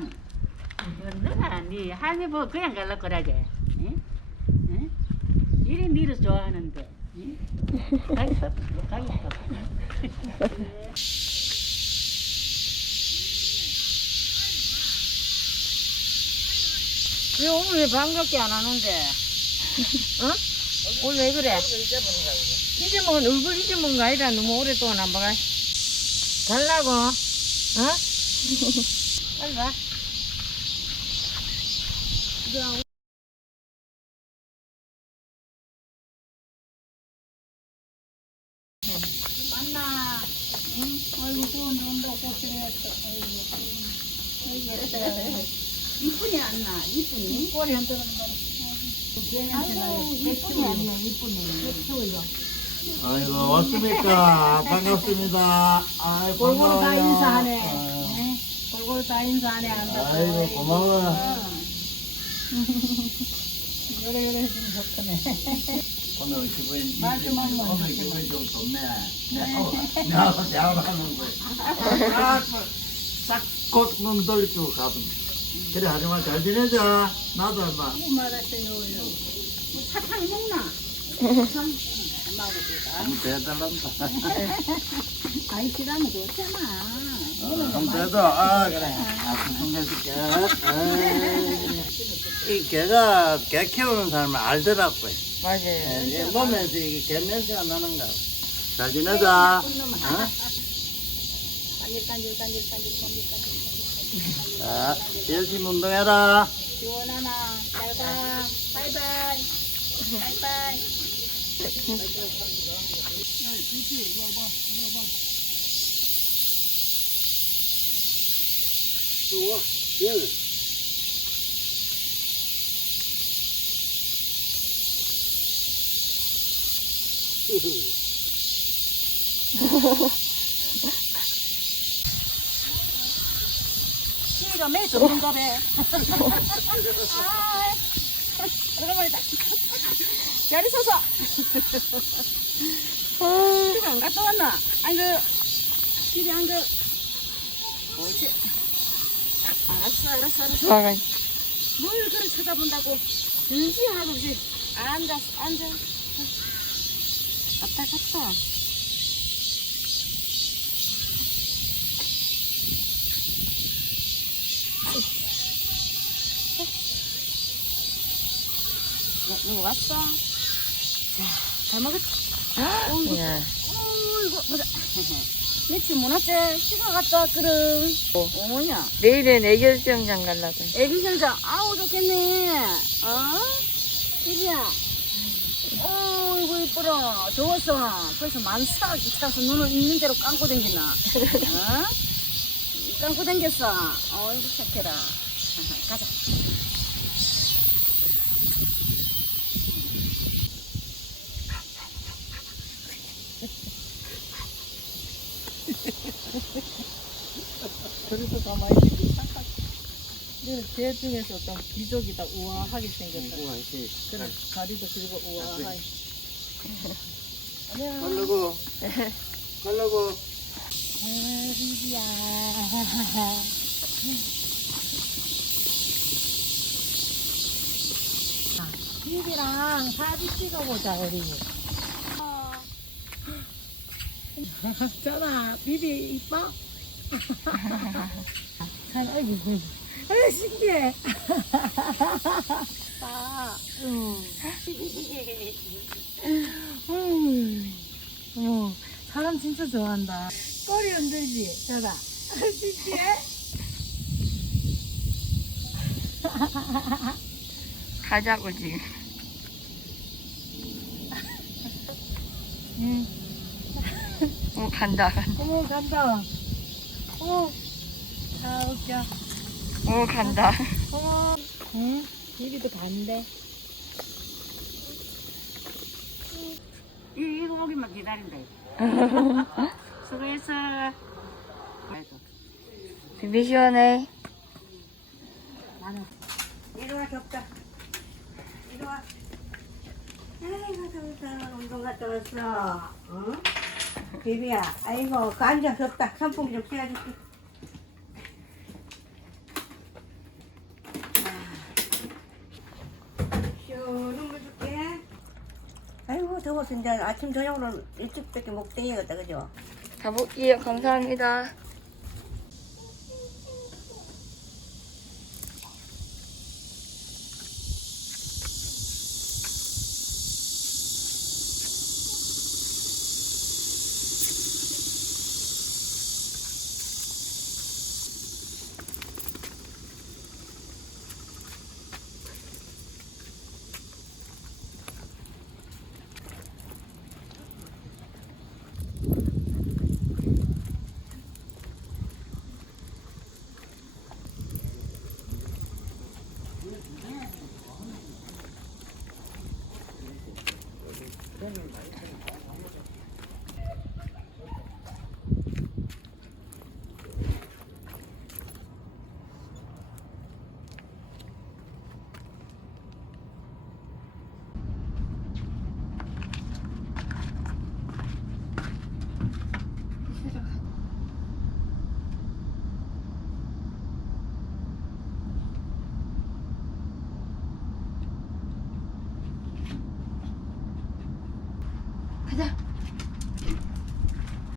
너가 네 할머니 보고 그냥 갈라 그러게. 응? 응? 이래 니를 좋아하는데. 응? 가기 바빠. 가기 바빠. 왜 오늘 왜 반갑게 안 하는데? 어? 오늘 왜 그래? 잊어먹은 얼굴 잊어먹은 거 아니라 너무 오랫동안 안 봐가. 갈라고? 어? 빨리 가. 만나. 응? 아이고 좋은 돈도 꽃들이었어. 아이고. 이쁘니 안 나? 이쁘니? 꼬리 한 떠는 거. 아이고 안 나. 아이고 왔습니까? 반갑습니다. 아이 골고루 다. 인사하네. 아, 네? 골고루 다 인사하네 한다. 아이고 고마워. 요래 요래 해주면 좋더네. 오늘 기분이 번. 오늘 기분이 좀 좋네. 내하고 내하고 대화하는 거. 싹곧 놈 돌리고 가든. 그래 하지마 잘 지내자. 나도 얼마. 말하세요. 사탕 먹나? 한번 대달란다. 아이 싫어하면 좋잖아. 대도 아 그래. 아픈 숨겨줄게. 이 개가 개 키우는 사람은 알더라고요. 맞아요. 예, 이 몸에서 이게 개 냄새가 나는가. 봐. 잘 지내자. 어? 자, 열심히 운동해라. 시원하나. 잘 가. 바이바이. 바이바이. 시가 매 좋은가 봐. 아, 오랜만이다. 잘 있어서. 시가 안 갔다 왔나? 안 그, 시리 안 그, 뭐지? 알았어, 알았어, 알았어. 나가. 뭘 그래 쳐다본다고. 진지 하나도 없이. 앉아, 앉아. 갔다, 갔다. 어, 누구 왔어? 자, 잘 먹었지? 어이구, 예. 어이구, 보자. 며칠 못 왔지? 시간 갔다 왔거든. 어머냐. 내일은 애교 수영장 가려고. 애기 생자, 아우, 좋겠네. 어? 이리야. 어이구, 이쁘라. 더웠어. 그래서 만사 귀찮아서 눈을 있는 대로 감고 댕기나. 어? 감고 댕겼어. 어이구, 착해라. 가자. 그래서 가만히 있지. 착하지. 근데 쟤 중에서 좀 기적이다. 우아하게 생겼다. 그래, 다리도 길고 우아하게. 안녕. 가려고. 가려고. 아, 비비야. 비비랑 사진 찍어보자, 우리. 전아, 비비 이뻐? 잘, 아이고, 아이고, 신기해. 아, 응. 음, 어, 사람 진짜 좋아한다. 꼬리 흔들지, 전아. 신기해? 가자고 지금. 응. 어 간다. 어머, 간다. 어머, 아, 웃겨. 어 간다. 어머. 응? 비비도 간대. 이- 이거 보기만 기다린다. 수고했어. 아이고. 비비 시원해. 이리 와, 겹다. 이리 와. 아이고, 감사 운동 갔다 왔어. 응? 비비야. 아이고, 그 간장 덥다. 선풍기 좀 켜줄게. 아, 시원한 아이고, 더워서 이제 아침 저녁으로 일찍밖에 못 땡기겠다, 그죠? 가볼게요. 감사합니다. 가